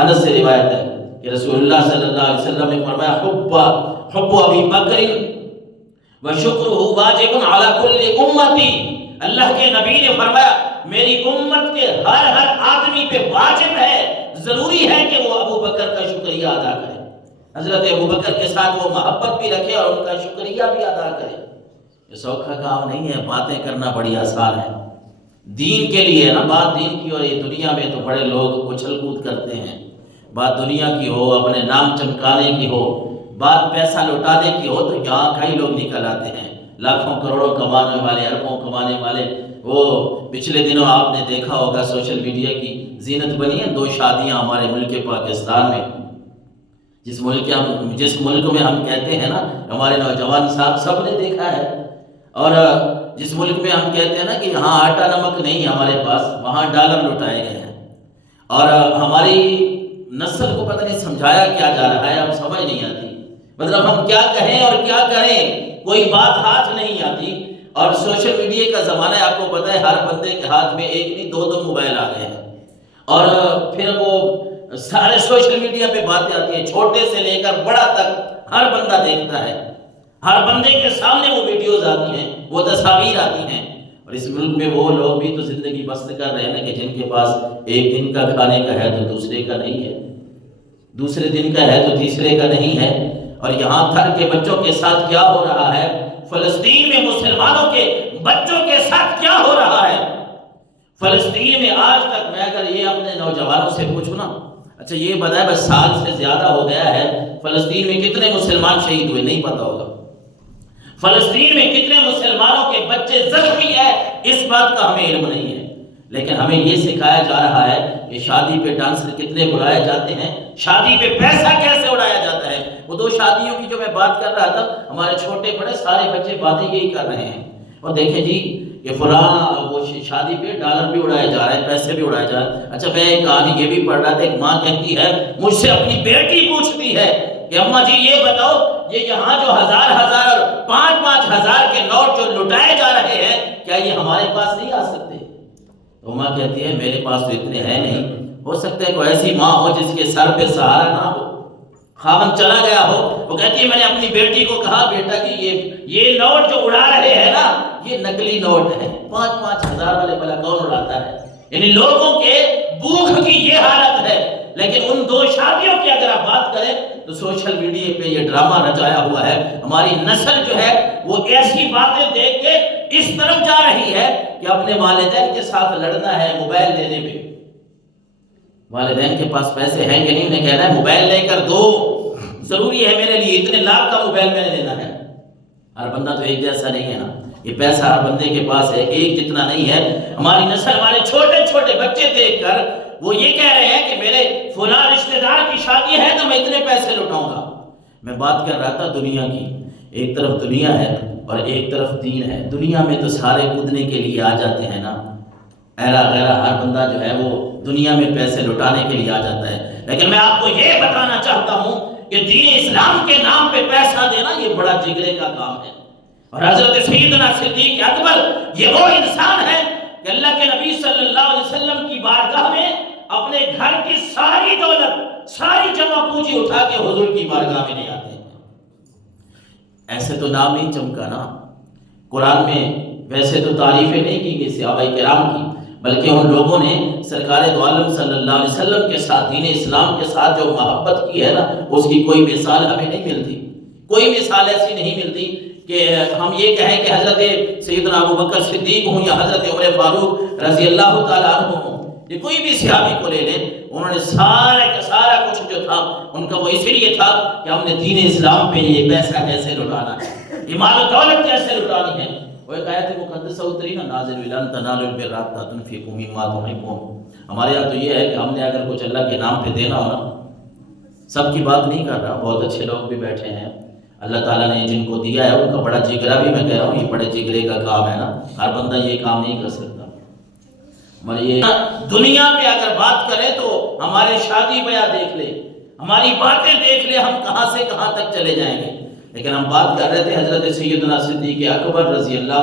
انس سے روایت ہے کہ رسول اللہ صلی اللہ علیہ وسلم نے فرمایا حب ابی بکر وشکرہ واجب علی کل امتی، اللہ کے نبی نے فرمایا میری امت کے ہر آدمی پہ واجب ہے، ضروری ہے کہ وہ ابو بکر کا شکریہ ادا کرے، حضرت ابو بکر کے ساتھ وہ محبت بھی رکھے اور ان کا شکریہ بھی ادا کرے۔ یہ سوکھا کام نہیں ہے، باتیں کرنا بڑی آسان ہے، دین کے لیے نا بات دین کی، اور یہ دنیا میں تو بڑے لوگ اچھل کود کرتے ہیں، بات دنیا کی ہو، اپنے نام چمکانے کی ہو، بات پیسہ لوٹانے کی ہو، تو یہاں کئی لوگ نکل آتے ہیں لاکھوں کروڑوں کمانے والے، اربوں کمانے والے۔ وہ پچھلے دنوں آپ نے دیکھا ہوگا سوشل میڈیا کی زینت بنی ہے 2 شادیاں ہمارے ملک پاکستان میں، جس ملک میں ہم کہتے ہیں نا، ہمارے نوجوان صاحب سب نے دیکھا ہے، اور جس ملک میں ہم کہتے ہیں نا کہ ہاں آٹا نمک نہیں ہمارے پاس، وہاں ڈالر لٹائے گئے ہیں، اور ہماری نسل کو پتہ نہیں سمجھایا کیا جا رہا ہے، اب سمجھ نہیں آتی، مطلب ہم کیا کہیں اور کیا کریں، کوئی بات ہاتھ نہیں آتی۔ اور سوشل میڈیا کا زمانہ ہے، آپ کو پتہ ہے ہر بندے کے ہاتھ میں ایک نہیں 2 موبائل آ گئے ہیں، اور پھر وہ سارے سوشل میڈیا پہ باتیں آتی ہیں، چھوٹے سے لے کر بڑا تک ہر بندہ دیکھتا ہے، ہر بندے کے سامنے وہ ویڈیوز آتی ہیں، وہ تصاویر آتی ہیں، اور اس ملک میں وہ لوگ بھی تو زندگی بسر کر رہے ہیں کہ جن کے پاس ایک دن کا کھانے کا ہے تو دوسرے کا نہیں ہے، دوسرے دن کا ہے تو تیسرے کا نہیں ہے۔ اور یہاں تھر کے بچوں کے ساتھ کیا ہو رہا ہے، فلسطین میں مسلمانوں کے بچوں کے ساتھ کیا ہو رہا ہے، فلسطین میں آج تک میں اگر یہ اپنے نوجوانوں سے پوچھوں نا، اچھا یہ بتائے بس سال سے زیادہ ہو گیا ہے، فلسطین میں کتنے مسلمان شہید ہوئے نہیں پتا ہوگا، فلسطین میں کتنے مسلمانوں کے بچے زخمی ہیں اس بات کا ہمیں علم نہیں ہے، لیکن ہمیں یہ سکھایا جا رہا ہے کہ شادی پہ ڈانسر کتنے بلائے جاتے ہیں، شادی پہ پیسہ کیسے اڑایا جاتا ہے۔ وہ 2 شادیوں کی جو میں بات کر رہا تھا، ہمارے چھوٹے بڑے سارے بچے باتیں یہی کر رہے ہیں، اور دیکھیں جی کہ فلاں وہ شادی پہ ڈالر بھی اڑایا جا رہا ہے، پیسے بھی اڑائے جا رہے ہیں۔ اچھا میں ایک کہانی یہ بھی پڑھ رہا تھا، ایک ماں کہتی ہے، مجھ سے اپنی بیٹی پوچھتی ہے کہ اماں جی یہ بتاؤ یہ یہاں جو 1000 اور 5 ہزار کے نوٹ جو لٹائے جا رہے ہیں، کیا یہ ہمارے پاس نہیں آ سکتے؟ تو ماں کہتی ہے میرے پاس تو اتنے ہیں نہیں، ہو سکتا ہے کوئی ایسی ماں ہو جس کے سر پہ سہارا نہ ہو، خاوند چلا گیا ہو، وہ کہتی ہے میں نے اپنی بیٹی کو کہا بیٹا کہ یہ نوٹ جو اڑا رہے ہیں نا یہ نقلی نوٹ ہے، 5 ہزار والے بھلا کون اڑاتا ہے؟ یعنی لوگوں کے بھوک کی یہ حالت ہے۔ لیکن ان 2 شادیوں کی اگر آپ بات کریں تو سوشل میڈیا پہ یہ ڈرامہ رچایا ہوا ہے، ہماری نسل جو ہے وہ ایسی باتیں دیکھ کے اس طرف جا رہی ہے کہ اپنے والدین کے ساتھ لڑنا ہے موبائل دینے پہ، والدین کے پاس پیسے ہیں کہ نہیں، انہیں کہنا ہے موبائل لے کر دو، ضروری ہے میرے لیے اتنے لاکھ کا موبائل میں نے لینا ہے۔ ہر بندہ تو ایک جیسا نہیں ہے نا، یہ پیسہ ہر بندے کے پاس ہے ایک جتنا نہیں ہے۔ ہماری نسل ہمارے چھوٹے چھوٹے بچے دیکھ کر وہ یہ کہہ رہے ہیں کہ میرے فلاں رشتہ دار کی شادی ہے تو میں اتنے پیسے لٹاؤں گا۔ میں بات کر رہا تھا دنیا کی، ایک طرف دنیا ہے اور ایک طرف دین ہے۔ دنیا میں تو سارے کودنے کے لیے آ جاتے ہیں نا، ایرا غیرہ ہر بندہ جو ہے وہ دنیا میں پیسے لٹانے کے لیے آ جاتا ہے، لیکن میں آپ کو یہ بتانا چاہتا ہوں کہ دین اسلام کے نام پہ پیسہ دینا یہ بڑا جگرے کا کام ہے۔ اور حضرت سیدنا صدیق اکبر یہ وہ انسان ہے کہ اللہ کے نبی صلی اللہ علیہ وسلم کی بارگاہ میں اپنے گھر کی ساری دولت ساری جمع پونجی اٹھا کے حضور کی بارگاہ میں لے آتے ہیں۔ ایسے تو نام نہیں چمکا نا، قرآن میں ویسے تو تعریفیں نہیں کی گئی صحابہ کرام کی، بلکہ ان لوگوں نے سرکار دو عالم صلی اللہ علیہ وسلم کے ساتھ دین اسلام کے ساتھ جو محبت کی ہے نا، اس کی کوئی مثال ہمیں نہیں ملتی، کوئی مثال ایسی نہیں ملتی کہ ہم یہ کہیں کہ حضرت سیدنا ابو بکر صدیق ہوں یا حضرت عمر فاروق رضی اللہ تعالیٰ عنہ ہوں، یہ کوئی بھی صحابی کو لے لیں، انہوں نے سارا کا سارا کچھ جو تھا ان کا وہ اسی لیے تھا کہ ہم نے دین اسلام پہ یہ پیسہ کیسے لٹانا ہے، یہ مال و دولت کیسے لٹانی ہے۔ وہ ایک آیت مقدسہ اتری نا، نازل لن تنالوا البر حتى تنفقوا مما تحبون۔ ہمارے یہاں تو یہ ہے کہ ہم نے اگر کچھ اللہ کے نام پہ دینا ہو نا، سب کی بات نہیں کر رہا، بہت اچھے لوگ بھی بیٹھے ہیں، اللہ تعالیٰ نے جن کو دیا ہے ان کا بڑا جگرا بھی، میں کہہ رہا ہوں یہ بڑے جگرے کا کام ہے نا، ہر بندہ یہ کام نہیں کر سکتا۔ ہمارے یہ دنیا پہ اگر بات کریں تو ہمارے شادی بیاہ دیکھ لے، ہماری باتیں دیکھ لے، ہم کہاں سے کہاں تک چلے جائیں گے، لیکن ہم بات کر رہے تھے حضرت سیدنا صدیق اکبر رضی اللہ